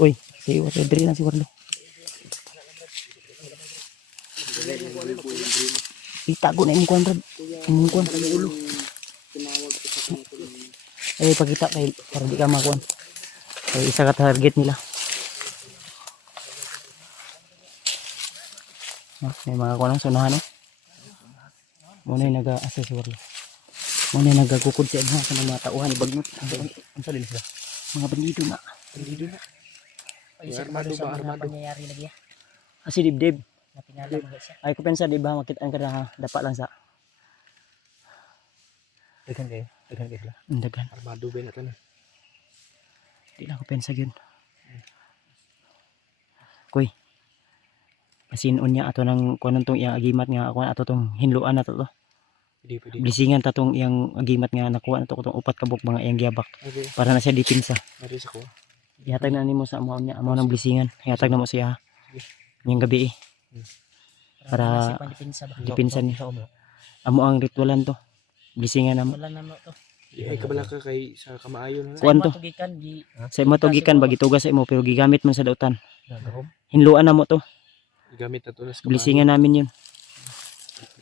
Uy, si Dre na si Warlo. Itago na yung kuwan, Brad. Yung kuwan. Eh, pagkita kayo, para di ka makuwan. Eh, isa ka target nila. May mga kuwan ang sunahan, no? Muna yung nag-assess si Warlo. Muna yung nagagukod siya sa mga tauhan. Ibagnot. Ang salil sila. Mga bandido na. Bandido na. Isa armado ba armado pangyayari lagi ya. Asi dibdib. Na pinala mo siya. Ay ko pensa di ba makita ang kada dapat lang sa Daghan kayo sila. dagan. Armado ba na tanan. Di lang ko pensa gyud. Koy. Pasinon niya ato nang kunon tong iyang agimat nga ako ato tong hinluan na to. Pwede. Blisingan ta tong iyang agimat nga nakuha na to tong upat ka buk mga iyang giyabak. Okay. Para na siya dipinsa. Mari sa ko. Ihatag na nimo sa amo niya, amo nang blisingan. Ihatag na mo siya. Ngayong gabi eh. Para dipinsa niya. Amo ang ritualan to. Blisingan namo. Wala na mo to. Ay kabala ka kay sa kamaayo na. Kuan to. Sa imo to gikan bagi tugas sa imo pero gigamit man sa dautan. Hinluan na mo to. Gamit na to sa kamaayo. Blisingan namin yun.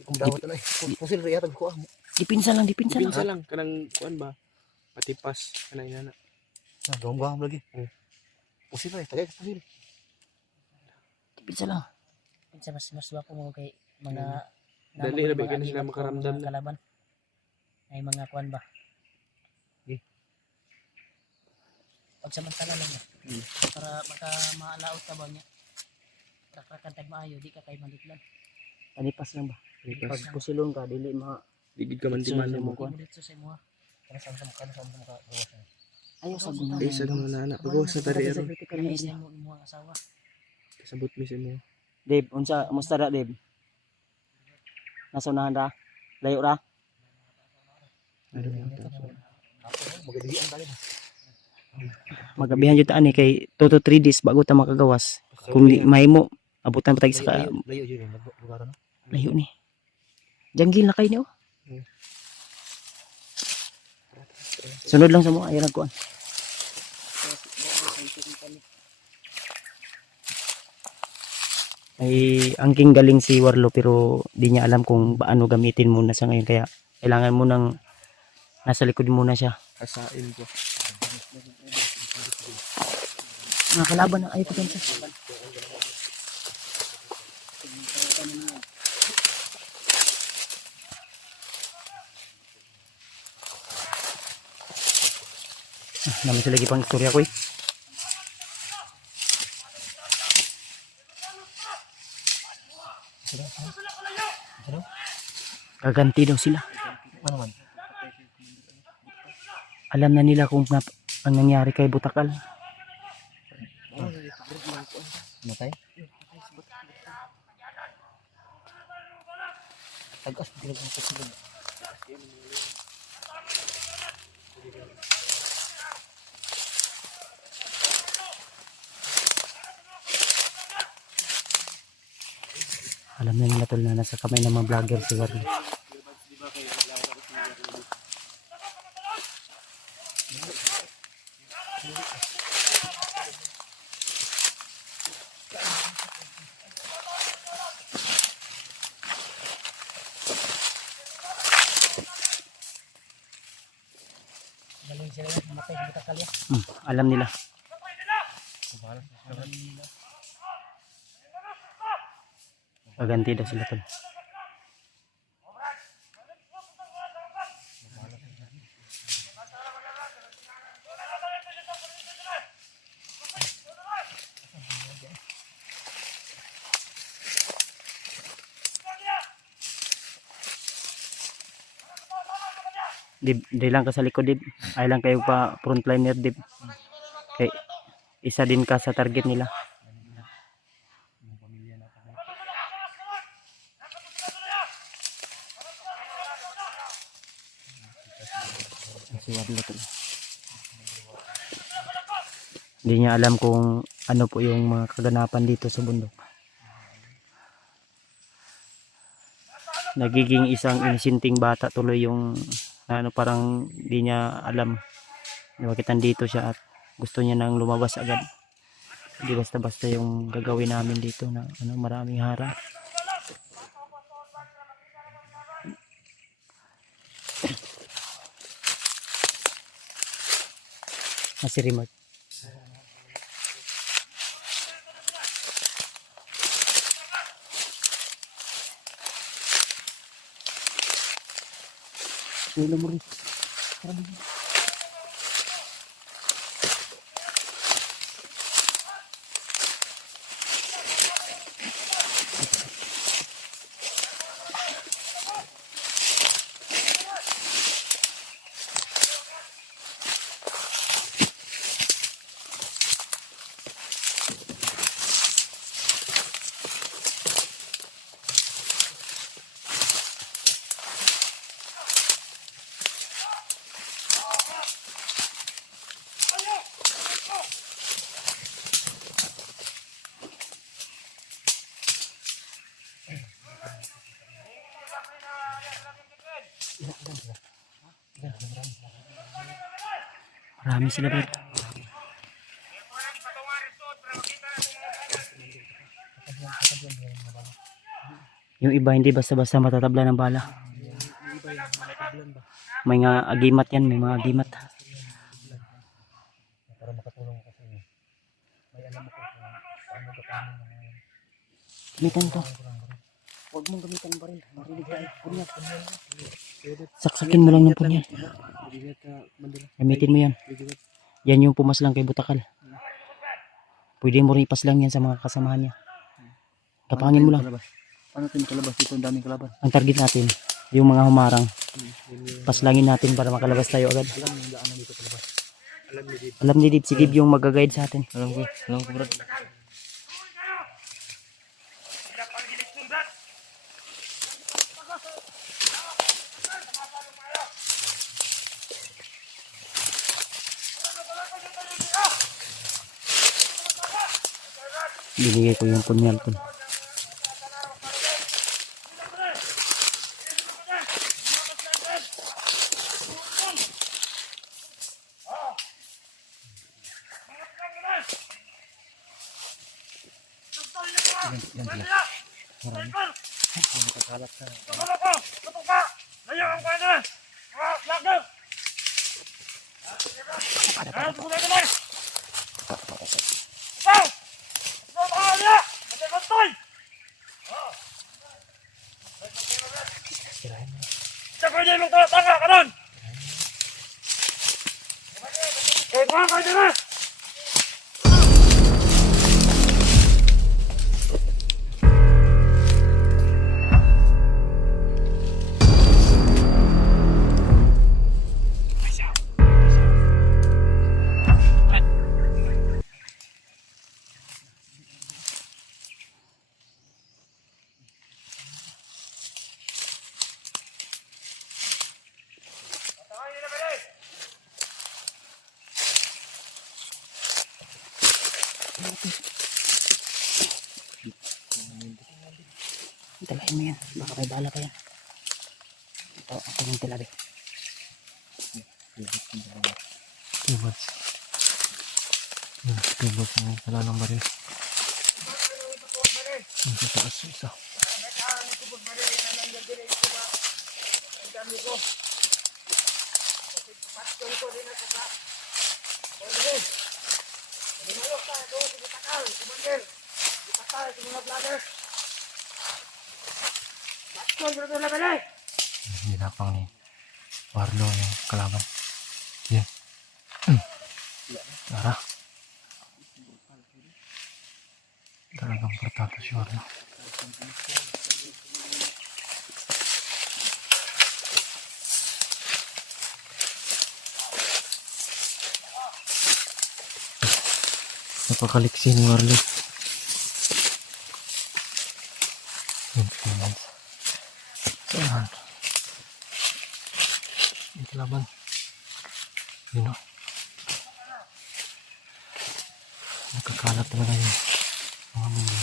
Kung dawat na pusil ra yatag ko. Dipinsa lang. Dipinsa lang kanang kuan ba? Patipas kanang inana. Gawang lagi. Pusil ra tagay pusil. Dipinsa lang. Pinsa mas wapo mo kay mga dali na ba sila makaramdam na kalaban. Ay mga kuan ba? Pagsamantala lang na. Para maalaot ka ba niya. Rakrakan tag maayo di ka kay maliklan. Panipas lang ba? Pag pusilon ka dili digid ka man di man mo. Dito sa imo. Para sa mga Ayaw sa guna. ay sa mga anak ko sa tariero. Area. Mo ang asawa. Kasabot mi sa mo. Dave, unsa musta ra Dave? Nasa unahan ra? Layo ra? Magabihan jud ta ani kay 2 to 3 days bago ta makagawas. Kung di mahimo abutan pa tag sa Layo jud lugar no. layo ni. Janggil na kay ni oh. Sunod lang sa mo ayan nagkuan. Ay angking galing si Warlo pero di niya alam kung paano gamitin muna sa ngayon kaya kailangan mo nang nasa likod muna siya. Asain ko. Mga kalaban na ayaw ko dyan siya. Naman sila lagi pang istorya ko eh. Gaganti daw sila. Alam na nila kung ang nangyari kay Butakal. Matay? Tagas bilang sa silid. Alam na nila tol na nasa kamay ng mga vlogger si Warlo. Galing sila yan, matay sa Butakal yan. Alam nila. Gaganti daw sila tol. Dib, di lang ka sa likod dib. Ay lang kayo pa frontliner dib. Kay isa din ka sa target nila. Si Warlo to. Hindi niya alam kung ano po yung mga kaganapan dito sa bundok. Nagiging isang inisinting bata tuloy yung ano, parang hindi niya alam. Bakit nandito siya at gusto niya nang lumabas agad. Hindi basta-basta yung gagawin namin dito na ano, maraming harang. Si remote. Wala mo rin. Marami sila ba? Yung iba hindi basta-basta matatabla ng bala. May nga agimat yan, may mga agimat. Para makatulong kasi may alam ako kung paano ka paano Gamitan to. Huwag mong gamitan ng baril. Marinig tayo. Punyat. Saksakin mo lang ng punyat. Gamitin mo yan. Yan yung pumaslang kay Butakal. Pwede mo rin ipaslang yan sa mga kasamahan niya. Tapangin mo lang. Paano tayo makalabas dito? Ang daming kalaban. Ang target natin, yung mga humarang. Paslangin natin para makalabas tayo agad. Alam niyo yung daanan dito palabas. Alam ni Dib, si Dib yung mag-guide sa atin. Alam ko bro. Binigay ko yung punyal ko. Dalahin mo yan. Baka may bala pa yan. Ito, ako yung tilabi. Tubos. Tubos ng kalalang baril. Ang sa taas isa. Hinapang ni Warlo yung kalaban. Yan. Tara. Talagang portado si Warlo. Napakaliksi ni Warlo. Saan? Yung kalaban. Yun o. Nakakalat talaga yun. Mga mundo.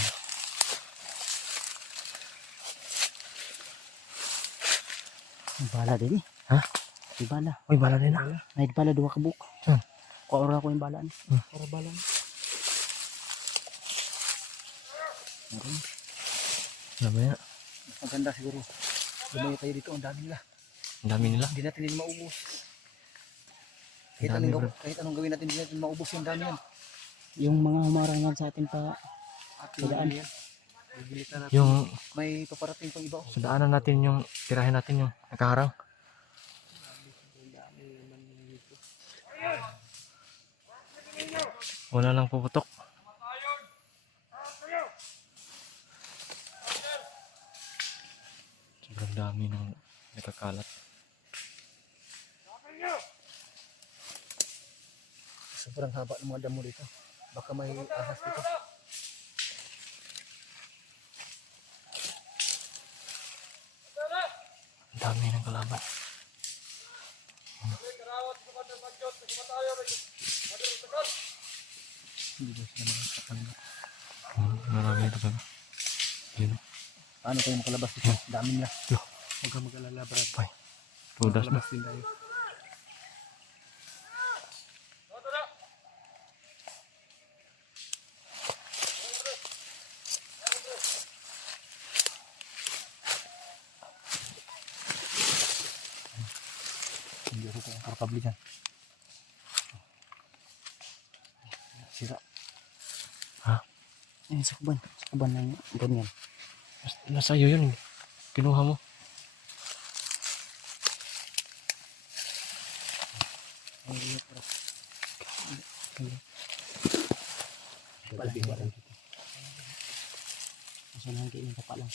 May bala din eh. Ha? May bala. Uy, bala din na. May bala dua ka buok. Hmm. Kuha ko yung balaan. Para balang. Meron. Sabi na. Maganda siguro. Lumayo tayo dito, ang dami nila. Ang dami nila. Hindi natin din maubos. Ang dami, bro. Kahit anong gawin natin, hindi natin maubos yung dami yan. Yung mga humarangan sa atin pa. At Sadaan. yan. Bibilitan natin. Yung May paparating pang iba. sa daanan natin yung tirahin natin yung nakaharang. Wala lang puputok. Sobrang dami ng nakakalat. Sobrang haba ng mga damo dito. Baka may ahas dito. Ang dami ng kalaban. Hindi ba sila makakatanggap? Marami talaga. Yun. Paano tayo makalabas dito? Dami nila. Yo. Huwag kang mag-alala, Brad. Ay. Tudas na. Makalabas din tayo. Hindi ako komportable dyan. Sira. Ayun sa kuban. Sa kuban ng ganyan. Nasa iyo yun. Kinuha mo. Ang liit, bro. Pala. Kasi nang hindi pa lang.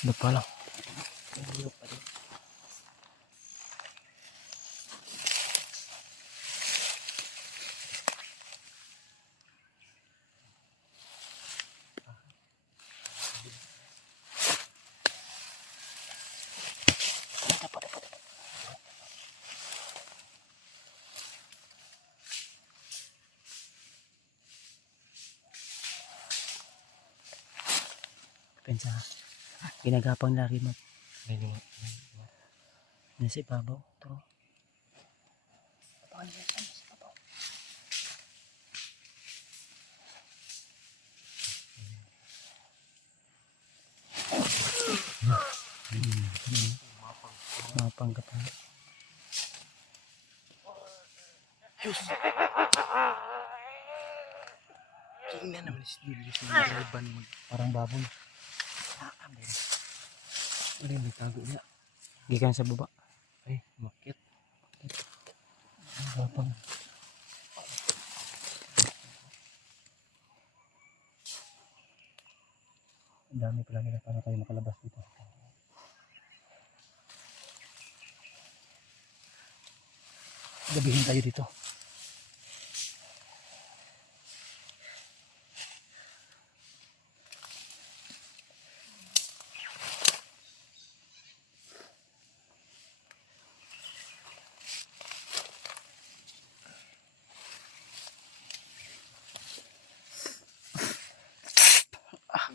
Doon pa lang. Pensa. Ginagapang na rin mo. Ayun yung Nasa ibabaw. Ito. Mapang kapal. Tingnan naman si Julius na naliban mag... Parang baboy. Ano yung may tago niya? Gikan sa baba. ay, makit. Gapang. Ang dami pala nila para tayo makalabas dito. Gabihin tayo dito.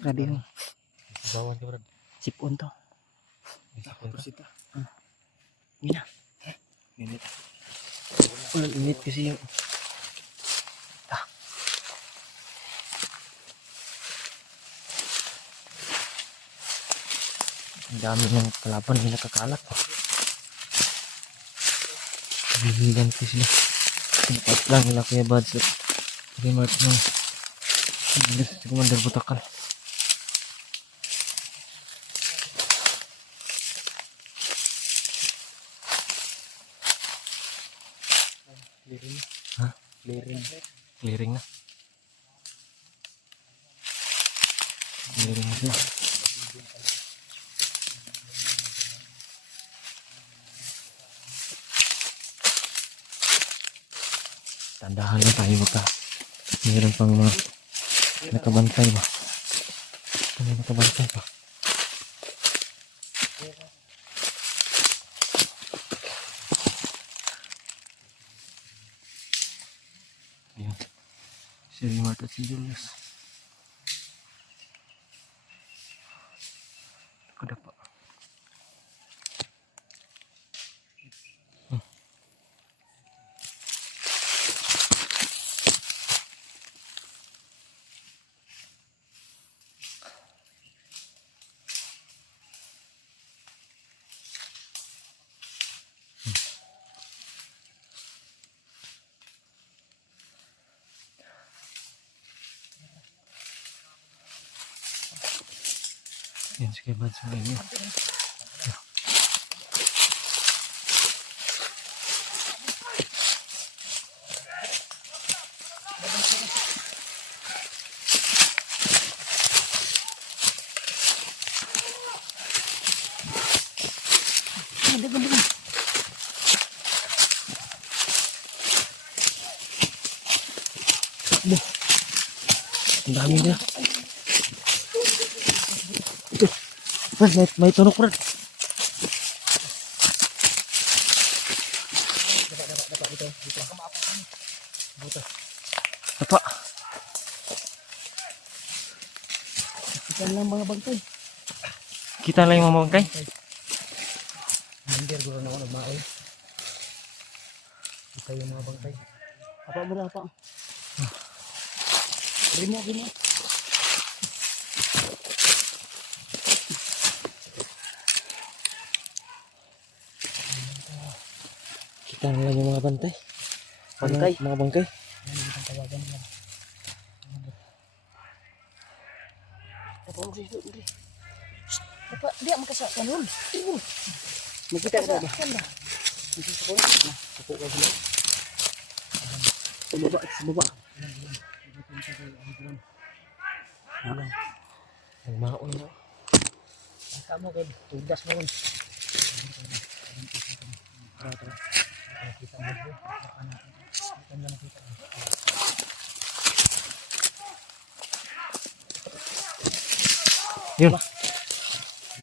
Grabe yung Gawan ka, Brad. sipon to. Kusita. Yun na. Minit. Walang init kasi yung... Ang dami ng kalaban na nakakalat. Bigigante sila. Pinapat lang nila Kuya Bads at Remark ng si Commander Butakal. Clearing. Ha? Clearing. Clearing na. Clearing na sila. Tandahan lang tayo baka mayroon pang mga nakabantay ba? May nakabantay pa. Ayan. Si Rimart at si Julius. Nakadapa. Yan, sige bad sa inyo. Ang dami niya. Ito. May tunok rin. Apa? Kita lang mga bangkay. Kita lang yung mga bangkay. Hindi guro na ako nagmaoy. Kita yung mga bangkay. Apa mo na apa? Rimo. Kita lang yung mga bantay. Bangkay? Mga bangkay. Ano yung tawagan nila? Apa mo dito? Apa dia makasakan hul. Makita ka ba? Makita ko. Ako ka sila. Sa baba. Ang maon na. Kamu kay tugas mo ron. Yun.